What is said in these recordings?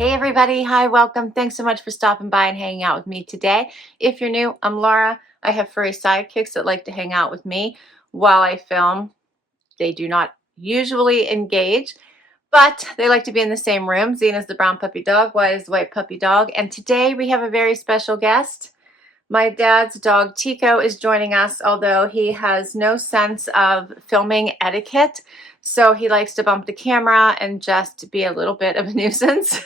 Hey everybody, hi, welcome. Thanks so much for stopping by and hanging out with me today. If you're new, I'm Laura. I have furry sidekicks that like to hang out with me while I film. They do not usually engage, but they like to be in the same room. Zena's the brown puppy dog, Wyatt is the white puppy dog, and today we have a very special guest. My dad's dog Tico is joining us, although he has no sense of filming etiquette, so he likes to bump the camera and just be a little bit of a nuisance.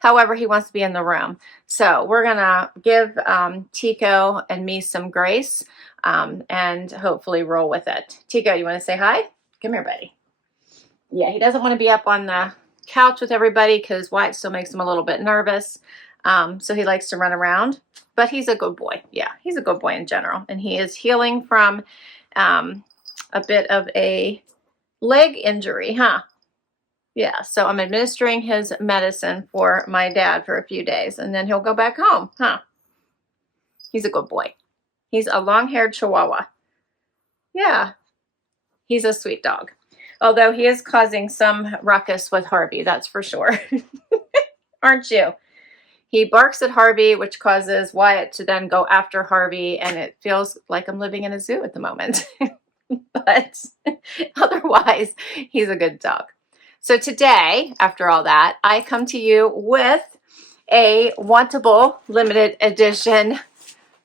However, he wants to be in the room. So we're gonna give Tico and me some grace and hopefully roll with it. Tico, you wanna say hi? Come here, buddy. Yeah, he doesn't want to be up on the couch with everybody because Wyatt still makes him a little bit nervous. So he likes to run around, but he's a good boy. Yeah, he's a good boy in general. And he is healing from a bit of a leg injury, huh? Yeah, so I'm administering his medicine for my dad for a few days, and then he'll go back home, huh? He's a good boy. He's a long-haired Chihuahua. Yeah, he's a sweet dog. Although he is causing some ruckus with Harvey, that's for sure. Aren't you? He barks at Harvey, which causes Wyatt to then go after Harvey, and it feels like I'm living in a zoo at the moment. But otherwise, he's a good dog. So today, after all that, I come to you with a Wantable limited edition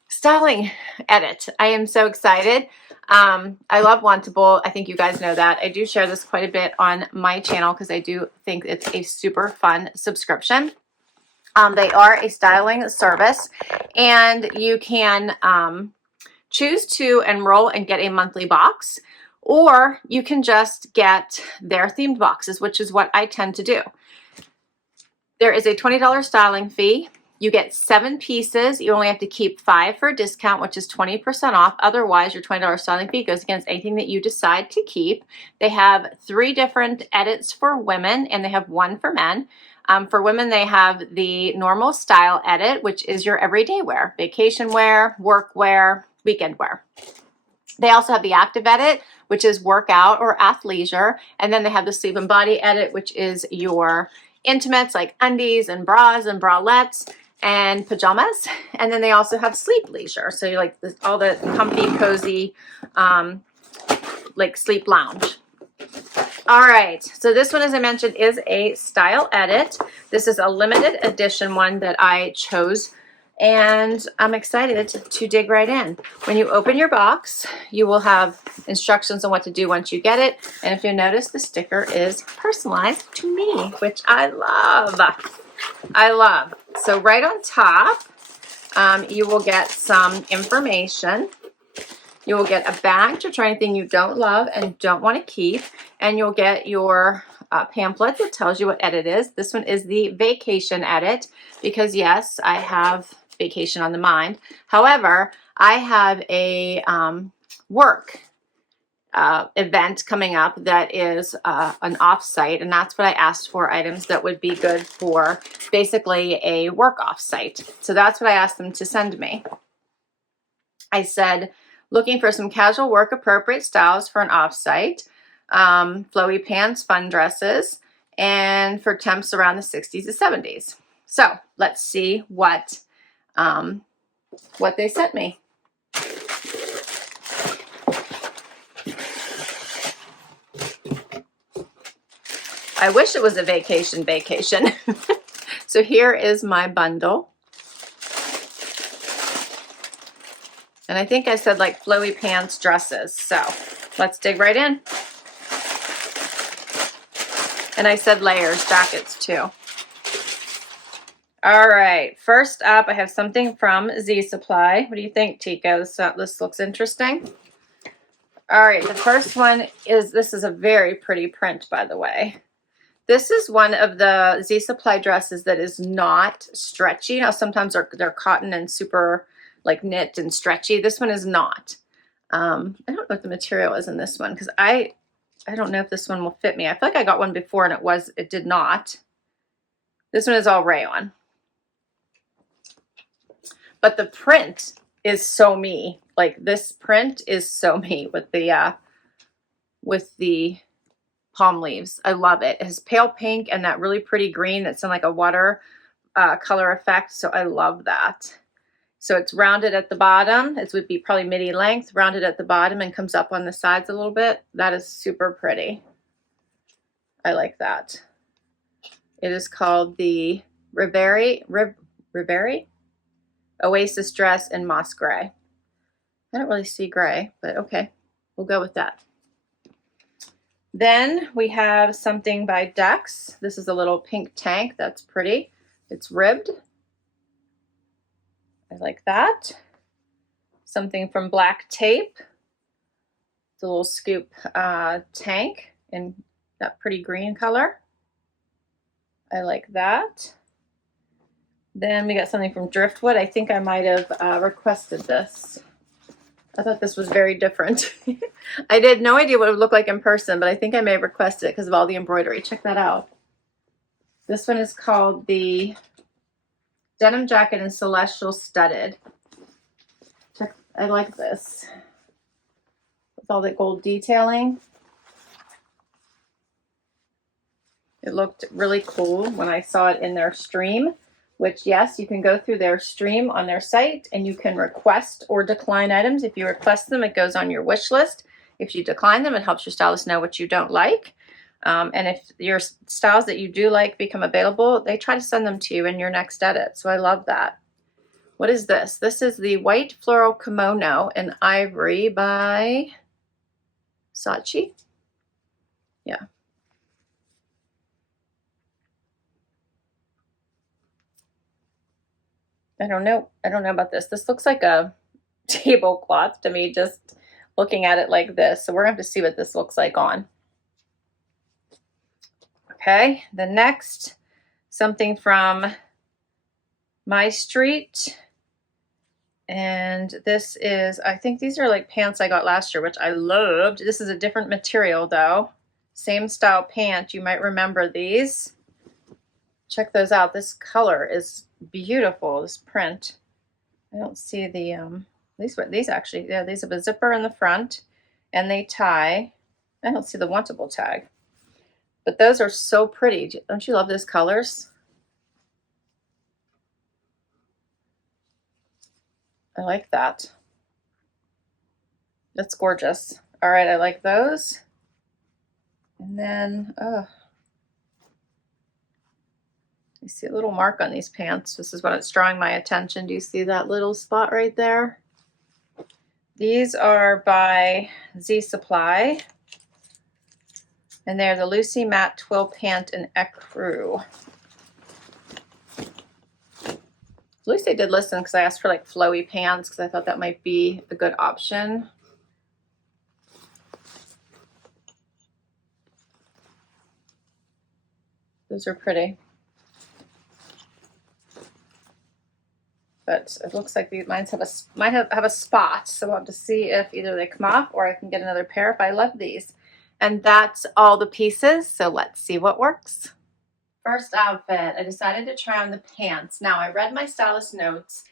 styling edit. I am so excited. I love Wantable. I think you guys know that. I do share this quite a bit on my channel because I do think it's a super fun subscription. They are a styling service, and you can choose to enroll and get a monthly box, or you can just get their themed boxes, which is what I tend to do. There is a $20 styling fee. You get 7 pieces. You only have to keep 5 for a discount, which is 20% off. Otherwise, your $20 styling fee goes against anything that you decide to keep. They have 3 different edits for women, and they have 1 for men. For women, they have the normal style edit, which is your everyday wear, vacation wear, work wear, weekend wear. They also have the active edit, which is workout or athleisure. And then they have the sleep and body edit, which is your intimates like undies and bras and bralettes and pajamas. And then they also have sleep leisure. So you like all the comfy, cozy, like sleep lounge. All right, so this one, as I mentioned, is a style edit. This is a limited edition one that I chose, and I'm excited to dig right in. When you open your box, you will have instructions on what to do once you get it. And if you notice, the sticker is personalized to me, which I love. I love. So right on top, you will get some information. You will get a badge to try anything you don't love and don't want to keep. And you'll get your pamphlet that tells you what edit is. This one is the vacation edit because, yes, I have vacation on the mind. However, I have a work event coming up that is an off-site, and that's what I asked for, items that would be good for basically a work off-site. So that's what I asked them to send me. I said, looking for some casual work appropriate styles for an offsite, flowy pants, fun dresses, and for temps around the 60s to 70s. So let's see what they sent me. I wish it was a vacation. So here is my bundle. And I think I said like flowy pants, dresses. So let's dig right in. And I said layers, jackets too. All right, first up, I have something from Z Supply. What do you think, Tico? This looks interesting. All right, the first one is, this is a very pretty print, by the way. This is one of the Z Supply dresses that is not stretchy. Now, sometimes they're cotton and super like knit and stretchy. This one is not. I don't know what the material is in this one because I don't know if this one will fit me. I feel like I got one before and it did not. This one is all rayon. But the print is so me. Like this print is so me with the palm leaves. I love it. It has pale pink and that really pretty green that's in like a water color effect. So I love that. So it's rounded at the bottom. It would be probably midi length, rounded at the bottom and comes up on the sides a little bit. That is super pretty. I like that. It is called the Reverie Oasis dress in moss gray. I don't really see gray, but okay, we'll go with that. Then we have something by Dex. This is a little pink tank. That's pretty. It's ribbed. I like that. Something from Black Tape. It's a little scoop tank in that pretty green color. I like that. Then we got something from Driftwood. I think I might have requested this. I thought this was very different. I had no idea what it would look like in person, but I think I may have requested it because of all the embroidery. Check that out. This one is called the Denim Jacket in Celestial Studded. Check, I like this. With all the gold detailing. It looked really cool when I saw it in their stream, which, yes, you can go through their stream on their site and you can request or decline items. If you request them, it goes on your wish list. If you decline them, it helps your stylist know what you don't like. And if your styles that you do like become available, they try to send them to you in your next edit. So I love that. What is this? This is the White Floral Kimono in Ivory by Saachi. Yeah. I don't know about this. This looks like a tablecloth to me, just looking at it like this. So we're going to have to see what this looks like on. Okay, the next, something from Mystree. And this is, I think these are like pants I got last year, which I loved. This is a different material though. Same style pant. You might remember these. Check those out. This color is beautiful, this print. I don't see the, these actually, yeah, these have a zipper in the front and they tie. I don't see the Wantable tag. But those are so pretty. Don't you love those colors? I like that. That's gorgeous. All right, I like those. And then, oh, you see a little mark on these pants. This is when it's drawing my attention. Do you see that little spot right there? These are by Z Supply. And they're the Lucy Matte Twill Pant in Ecru. At least they did listen because I asked for like flowy pants because I thought that might be a good option. Those are pretty. But it looks like these might have a spot, so we'll have to see if either they come off or I can get another pair if I love these. And that's all the pieces, so let's see what works. First outfit, I decided to try on the pants. Now, I read my stylist notes,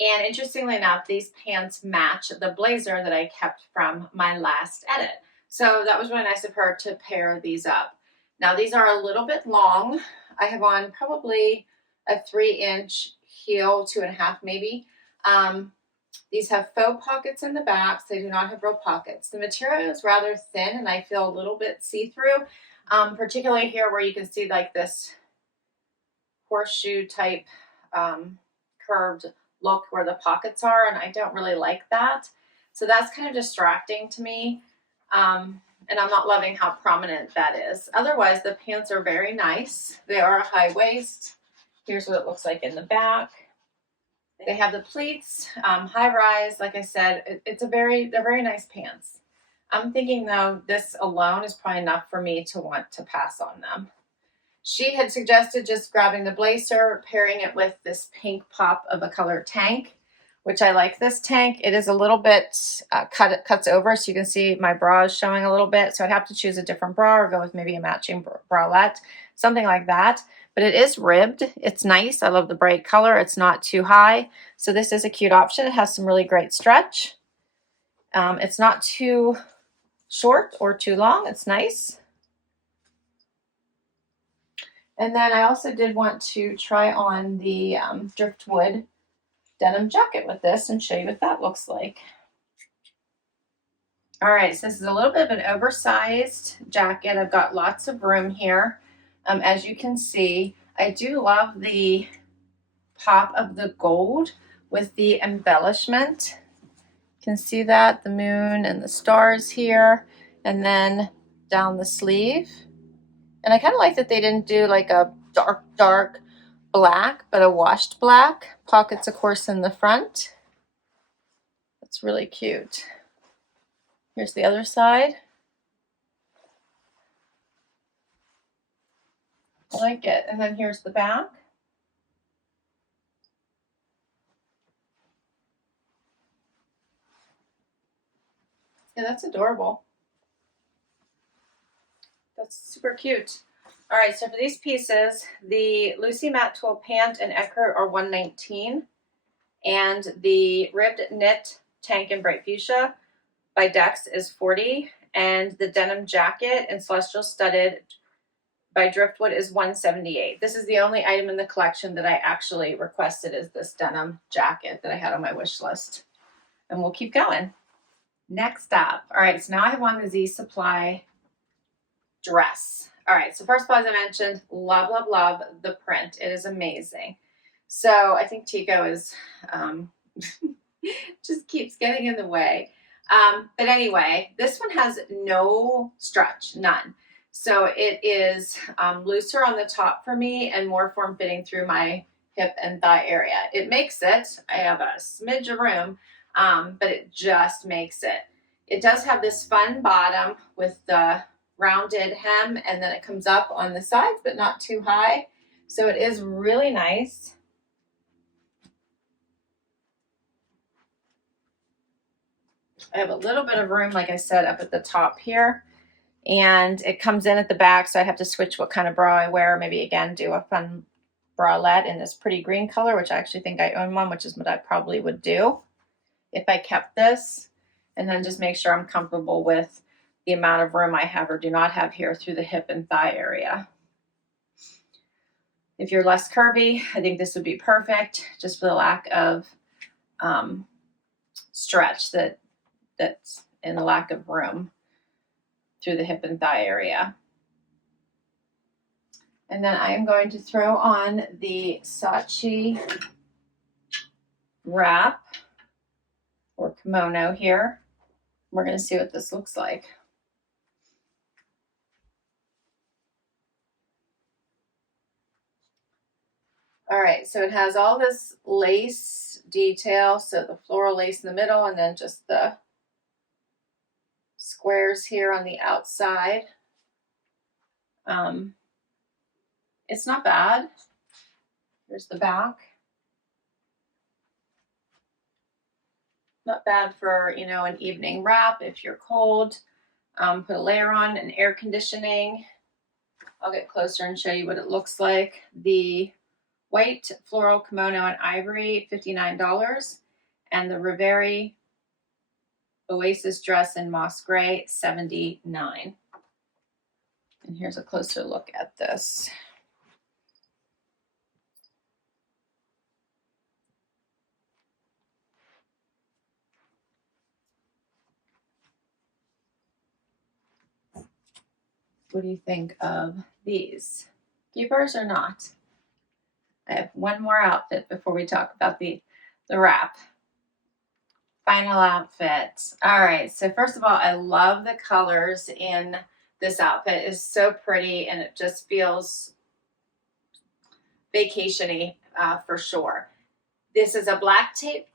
and interestingly enough, these pants match the blazer that I kept from my last edit. So that was really nice of her to pair these up. Now, these are a little bit long. I have on probably a 3-inch heel, 2.5 maybe. These have faux pockets in the back, so they do not have real pockets. The material is rather thin and I feel a little bit see-through, particularly here where you can see like this horseshoe type curved look where the pockets are, and I don't really like that. So that's kind of distracting to me, and I'm not loving how prominent that is. Otherwise, the pants are very nice. They are a high waist. Here's what it looks like in the back. They have the pleats, high rise. Like I said, they're very nice pants. I'm thinking though, this alone is probably enough for me to want to pass on them. She had suggested just grabbing the blazer, pairing it with this pink pop of a color tank, which I like this tank. It is a little bit, cuts over, so you can see my bra is showing a little bit. So I'd have to choose a different bra or go with maybe a matching bralette, something like that. But it is ribbed. It's nice. I love the bright color. It's not too high. So this is a cute option. It has some really great stretch. It's not too short or too long. It's nice. And then I also did want to try on the Driftwood denim jacket with this and show you what that looks like. All right, so this is a little bit of an oversized jacket. I've got lots of room here. As you can see, I do love the pop of the gold with the embellishment. You can see that, the moon and the stars here, and then down the sleeve. And I kind of like that they didn't do like a dark black, but a washed black. Pockets, of course, in the front. That's really cute. Here's the other side. I like it. And then here's the back. Yeah, that's adorable. That's super cute. All right, so for these pieces, the Lucy Matte Twill Pant and Eckhart are $119, and the Ribbed Knit Tank in Bright Fuchsia by Dex is $40, and the Denim Jacket in Celestial Studded by Driftwood is $178. This is the only item in the collection that I actually requested, is this denim jacket that I had on my wish list. And we'll keep going. Next up, all right, so now I have on the Z Supply dress. All right, so first of all, as I mentioned, love, love, love the print. It is amazing. So I think Tico is just keeps getting in the way. But anyway, this one has no stretch, none. So it is looser on the top for me and more form-fitting through my hip and thigh area. It makes it, I have a smidge of room, but it just makes it. It does have this fun bottom with the rounded hem, and then it comes up on the sides, but not too high. So it is really nice. I have a little bit of room, like I said, up at the top here. And it comes in at the back, so I have to switch what kind of bra I wear. Maybe, again, do a fun bralette in this pretty green color, which I actually think I own one, which is what I probably would do if I kept this. And then just make sure I'm comfortable with the amount of room I have or do not have here through the hip and thigh area. If you're less curvy, I think this would be perfect, just for the lack of stretch that's in the lack of room through the hip and thigh area. And then I am going to throw on the Saachi wrap or kimono here. We're going to see what this looks like. All right, so it has all this lace detail, so the floral lace in the middle, and then just the squares here on the outside. It's not bad. Here's the back. Not bad for, you know, an evening wrap if you're cold. Put a layer on and air conditioning. I'll get closer and show you what it looks like. The white floral kimono and ivory, $59. And the Reverie Oasis dress in moss gray, $79. And here's a closer look at this. What do you think of these? Keepers or not? I have one more outfit before we talk about the wrap. Final outfit. All right, so first of all, I love the colors in this outfit. It's so pretty, and it just feels vacation-y for sure. This is a black tape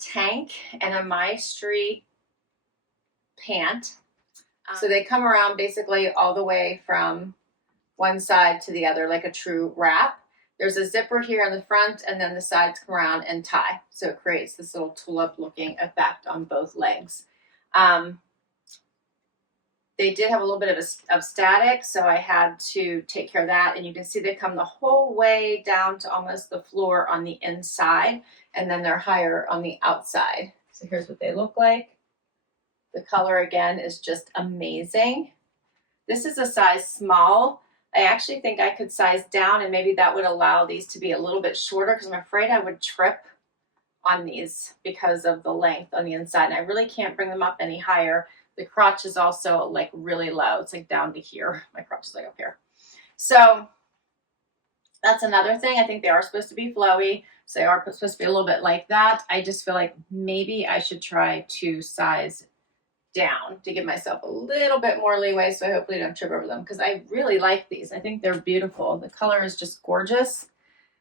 tank and a Mystree pant. So they come around basically all the way from one side to the other, like a true wrap. There's a zipper here on the front, and then the sides come around and tie. So it creates this little tulip looking effect on both legs. They did have a little bit of static, so I had to take care of that. And you can see they come the whole way down to almost the floor on the inside, and then they're higher on the outside. So here's what they look like. The color, again, is just amazing. This is a size small. I actually think I could size down, and maybe that would allow these to be a little bit shorter, because I'm afraid I would trip on these because of the length on the inside. And I really can't bring them up any higher. The crotch is also like really low. It's like down to here. My crotch is like up here. So that's another thing. I think they are supposed to be flowy. So they are supposed to be a little bit like that. I just feel like maybe I should try to size down to give myself a little bit more leeway, so I hopefully don't trip over them, because I really like these. I think they're beautiful. The color is just gorgeous,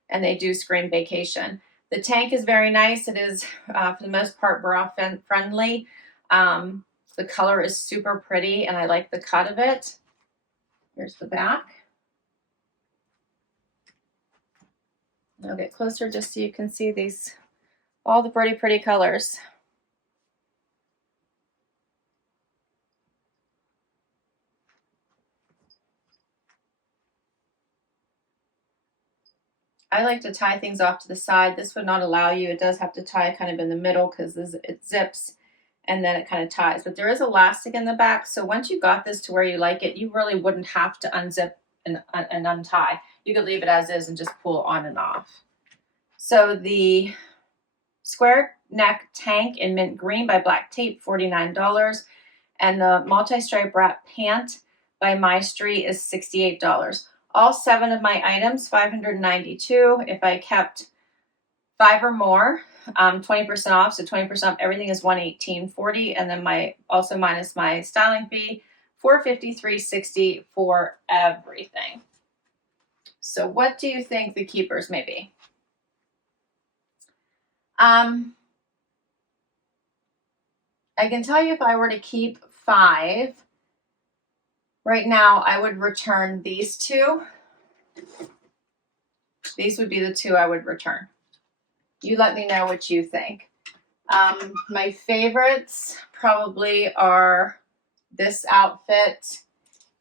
and they do scream vacation. The tank is very nice. It is, for the most part, bra friendly. The color is super pretty, and I like the cut of it. Here's the back. I'll get closer just so you can see these, all the pretty, pretty colors. I like to tie things off to the side. This would not allow you. It does have to tie kind of in the middle because it zips and then it kind of ties. But there is elastic in the back. So once you got this to where you like it, you really wouldn't have to unzip and untie. You could leave it as is and just pull on and off. So the square neck tank in mint green by Black Tape, $49. And the multi-stripe wrap pant by Mystree is $68. All 7 of my items, $592. If I kept 5 or more, 20% off. So 20% off, everything is $118.40. And then also minus my styling fee, $453.60 for everything. So what do you think the keepers may be? I can tell you if I were to keep 5, right now I would return these 2. These would be the 2 I would return. You let me know what you think. My favorites probably are this outfit,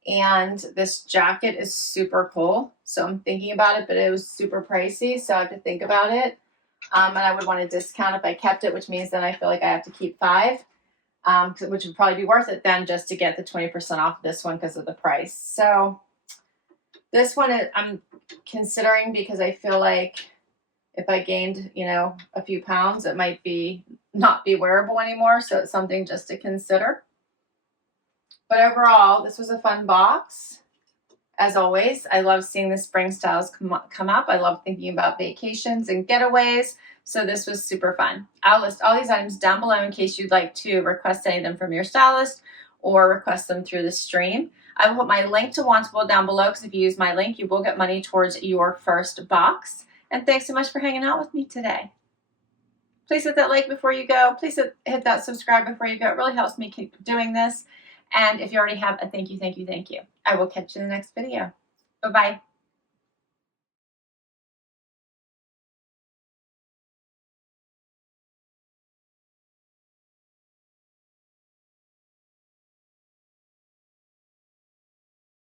and this jacket is super cool. So I'm thinking about it, but it was super pricey, so I have to think about it. And I would want a discount if I kept it, which means then I feel like I have to keep 5. Which would probably be worth it then just to get the 20% off this one because of the price. So this one I'm considering because I feel like if I gained, a few pounds, it might not be wearable anymore. So it's something just to consider. But overall, this was a fun box. As always, I love seeing the spring styles come up. I love thinking about vacations and getaways. So this was super fun. I'll list all these items down below in case you'd like to request any of them from your stylist or request them through the stream. I will put my link to Wantable down below because if you use my link, you will get money towards your first box. And thanks so much for hanging out with me today. Please hit that like before you go. Please hit that subscribe before you go. It really helps me keep doing this. And if you already have, a thank you, thank you, thank you. I will catch you in the next video. Bye-bye.